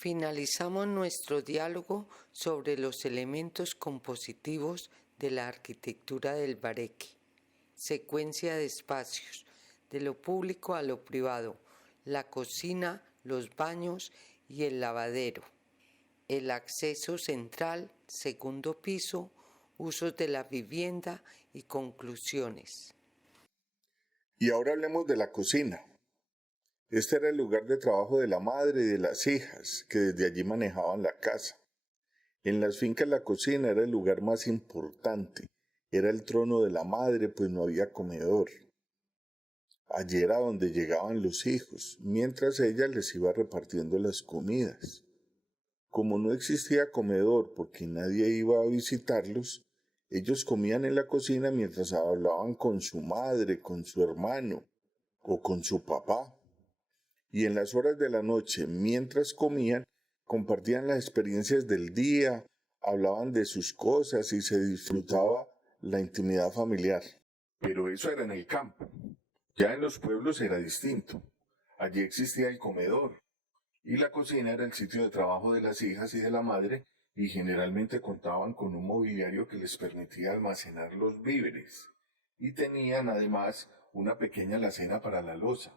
Finalizamos nuestro diálogo sobre los elementos compositivos de la arquitectura del Bareque. Secuencia de espacios, de lo público a lo privado, la cocina, los baños y el lavadero. El acceso central, segundo piso, usos de la vivienda y conclusiones. Y ahora hablemos de la cocina. Este era el lugar de trabajo de la madre y de las hijas, que desde allí manejaban la casa. En las fincas la cocina era el lugar más importante. Era el trono de la madre, pues no había comedor. Allí era donde llegaban los hijos, mientras ella les iba repartiendo las comidas. Como no existía comedor porque nadie iba a visitarlos, ellos comían en la cocina mientras hablaban con su madre, con su hermano o con su papá. Y en las horas de la noche, mientras comían, compartían las experiencias del día, hablaban de sus cosas y se disfrutaba la intimidad familiar. Pero eso era en el campo. Ya en los pueblos era distinto. Allí existía el comedor, y la cocina era el sitio de trabajo de las hijas y de la madre, y generalmente contaban con un mobiliario que les permitía almacenar los víveres, y tenían además una pequeña alacena para la loza.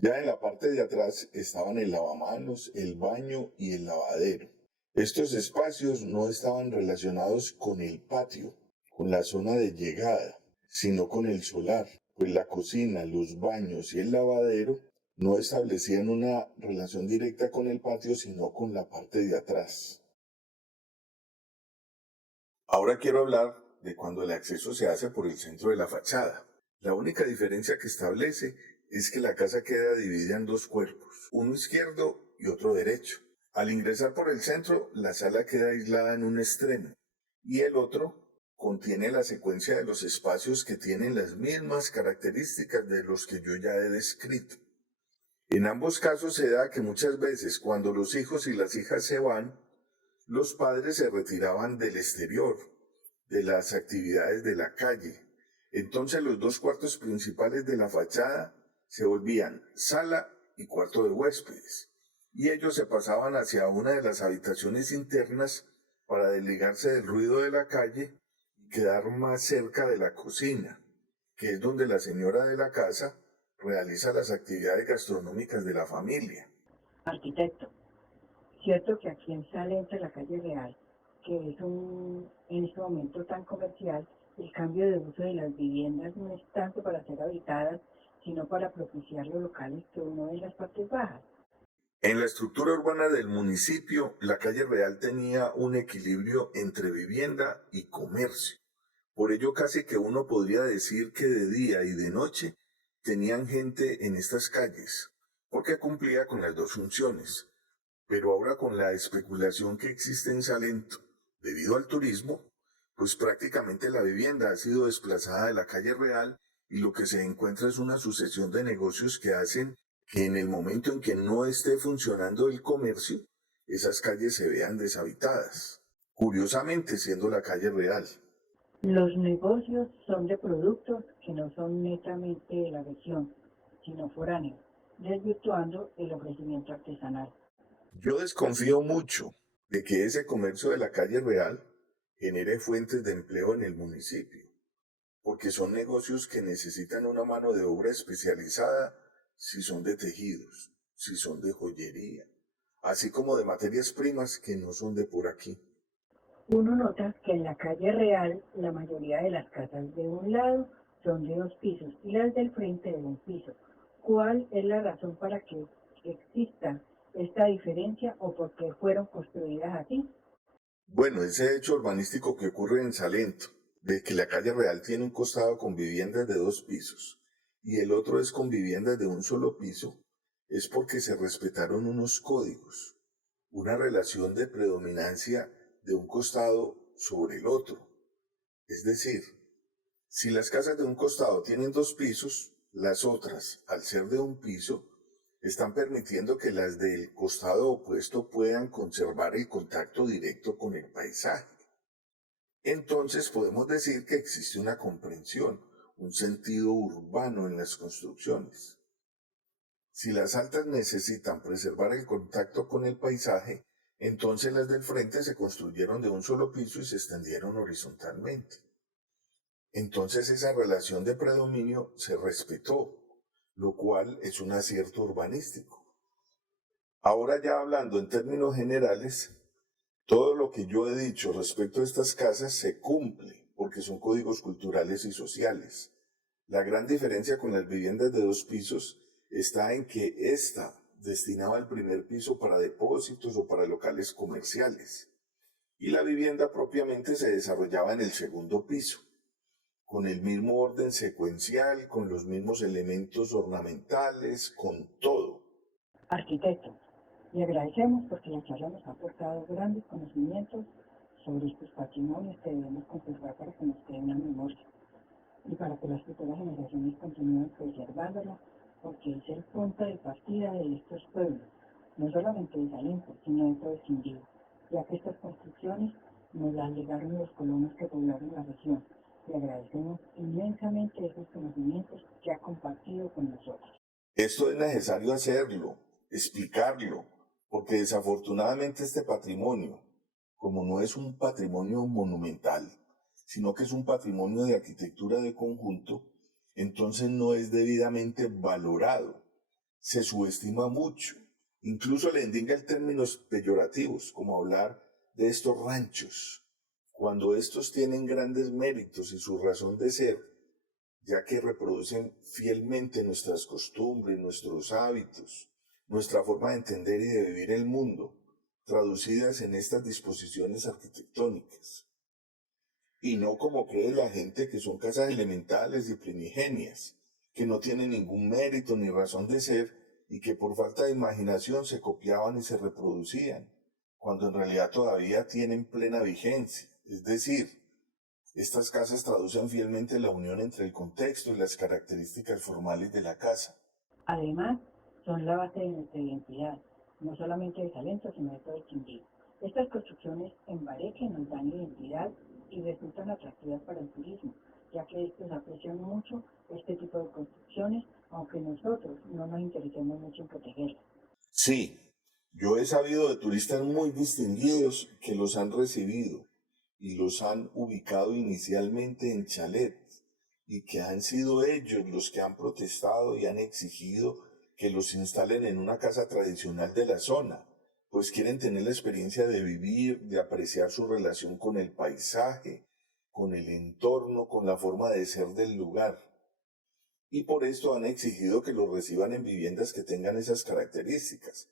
Ya en la parte de atrás estaban el lavamanos, el baño y el lavadero. Estos espacios no estaban relacionados con el patio, con la zona de llegada, sino con el solar, pues la cocina, los baños y el lavadero no establecían una relación directa con el patio, sino con la parte de atrás. Ahora quiero hablar de cuando el acceso se hace por el centro de la fachada. La única diferencia que establece es que la casa queda dividida en dos cuerpos, uno izquierdo y otro derecho. Al ingresar por el centro, la sala queda aislada en un extremo y el otro contiene la secuencia de los espacios que tienen las mismas características de los que yo ya he descrito. En ambos casos se da que muchas veces cuando los hijos y las hijas se van, los padres se retiraban del exterior, de las actividades de la calle. Entonces los dos cuartos principales de la fachada se volvían sala y cuarto de huéspedes, y ellos se pasaban hacia una de las habitaciones internas para desligarse del ruido de la calle y quedar más cerca de la cocina, que es donde la señora de la casa realiza las actividades gastronómicas de la familia. Arquitecto, cierto que aquí en Salento, la calle Real, que es en este momento tan comercial, el cambio de uso de las viviendas no es tanto para ser habitadas, sino para propiciar los locales que uno ve en las partes bajas. En la estructura urbana del municipio, la calle Real tenía un equilibrio entre vivienda y comercio. Por ello casi que uno podría decir que de día y de noche tenían gente en estas calles, porque cumplía con las dos funciones. Pero ahora con la especulación que existe en Salento, debido al turismo, pues prácticamente la vivienda ha sido desplazada de la calle Real y lo que se encuentra es una sucesión de negocios que hacen que en el momento en que no esté funcionando el comercio, esas calles se vean deshabitadas. Curiosamente, siendo la calle Real. Los negocios son de productos que no son netamente de la región, sino foráneos, desvirtuando el ofrecimiento artesanal. Yo desconfío mucho de que ese comercio de la calle Real genere fuentes de empleo en el municipio, porque son negocios que necesitan una mano de obra especializada si son de tejidos, si son de joyería, así como de materias primas que no son de por aquí. Uno nota que en la calle Real la mayoría de las casas de un lado son de 2 pisos y las del frente de 1 piso. ¿Cuál es la razón para que exista esta diferencia o por qué fueron construidas así? Bueno, ese hecho urbanístico que ocurre en Salento, de que la calle Real tiene un costado con viviendas de 2 pisos y el otro es con viviendas de un solo piso, es porque se respetaron unos códigos, una relación de predominancia de un costado sobre el otro. Es decir, si las casas de un costado tienen 2 pisos, las otras, al ser de 1 piso, están permitiendo que las del costado opuesto puedan conservar el contacto directo con el paisaje. Entonces podemos decir que existe una comprensión, un sentido urbano en las construcciones. Si las altas necesitan preservar el contacto con el paisaje, entonces las del frente se construyeron de un solo piso y se extendieron horizontalmente. Entonces esa relación de predominio se respetó, lo cual es un acierto urbanístico. Ahora ya hablando en términos generales, todo lo que yo he dicho respecto a estas casas se cumple porque son códigos culturales y sociales. La gran diferencia con las viviendas de 2 pisos está en que esta destinaba el primer piso para depósitos o para locales comerciales y la vivienda propiamente se desarrollaba en el segundo piso, con el mismo orden secuencial, con los mismos elementos ornamentales, con todo. Arquitecto, le agradecemos porque la charla nos ha aportado grandes conocimientos sobre estos patrimonios que debemos conservar para que nos quede una memoria y para que las futuras generaciones continúen preservándola, porque es el punto de partida de estos pueblos, no solamente de Salento, sino de todo el Quindío, ya que estas construcciones nos las legaron los colonos que poblaron la región. Le agradecemos inmensamente esos conocimientos que ha compartido con nosotros. Esto es necesario hacerlo, explicarlo, porque desafortunadamente este patrimonio, como no es un patrimonio monumental, sino que es un patrimonio de arquitectura de conjunto, entonces no es debidamente valorado, se subestima mucho, incluso le endinga términos peyorativos, como hablar de estos ranchos, cuando estos tienen grandes méritos y su razón de ser, ya que reproducen fielmente nuestras costumbres, nuestros hábitos, nuestra forma de entender y de vivir el mundo, traducidas en estas disposiciones arquitectónicas. Y no como cree la gente que son casas elementales y primigenias, que no tienen ningún mérito ni razón de ser y que por falta de imaginación se copiaban y se reproducían, cuando en realidad todavía tienen plena vigencia. Es decir, estas casas traducen fielmente la unión entre el contexto y las características formales de la casa. Además, son la base de nuestra identidad, no solamente de Salento, sino de todo el Quindío. Estas construcciones en Bareque nos dan identidad y resultan atractivas para el turismo, ya que estos aprecian mucho este tipo de construcciones, aunque nosotros no nos interesemos mucho en protegerlas. Sí, yo he sabido de turistas muy distinguidos que los han recibido y los han ubicado inicialmente en chalets y que han sido ellos los que han protestado y han exigido que los instalen en una casa tradicional de la zona, pues quieren tener la experiencia de vivir, de apreciar su relación con el paisaje, con el entorno, con la forma de ser del lugar. Y por esto han exigido que los reciban en viviendas que tengan esas características.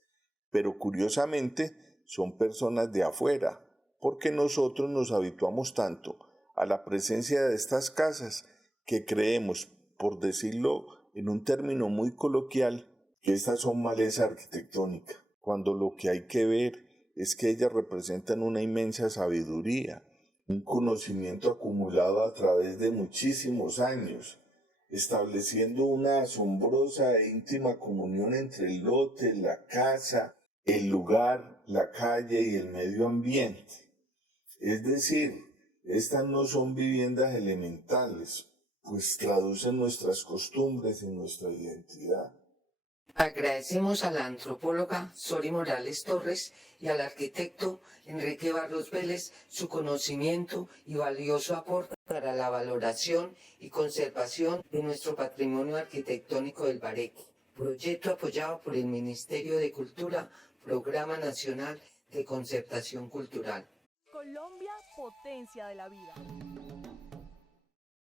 Pero curiosamente son personas de afuera, porque nosotros nos habituamos tanto a la presencia de estas casas que creemos, por decirlo en un término muy coloquial, que estas son maleza arquitectónica, cuando lo que hay que ver es que ellas representan una inmensa sabiduría, un conocimiento acumulado a través de muchísimos años, estableciendo una asombrosa e íntima comunión entre el lote, la casa, el lugar, la calle y el medio ambiente. Es decir, estas no son viviendas elementales, pues traducen nuestras costumbres y nuestra identidad. Agradecemos a la antropóloga Sori Morales Torres y al arquitecto Enrique Barros Vélez su conocimiento y valioso aporte para la valoración y conservación de nuestro patrimonio arquitectónico del Bareque, proyecto apoyado por el Ministerio de Cultura, Programa Nacional de Concertación Cultural. Colombia, potencia de la vida.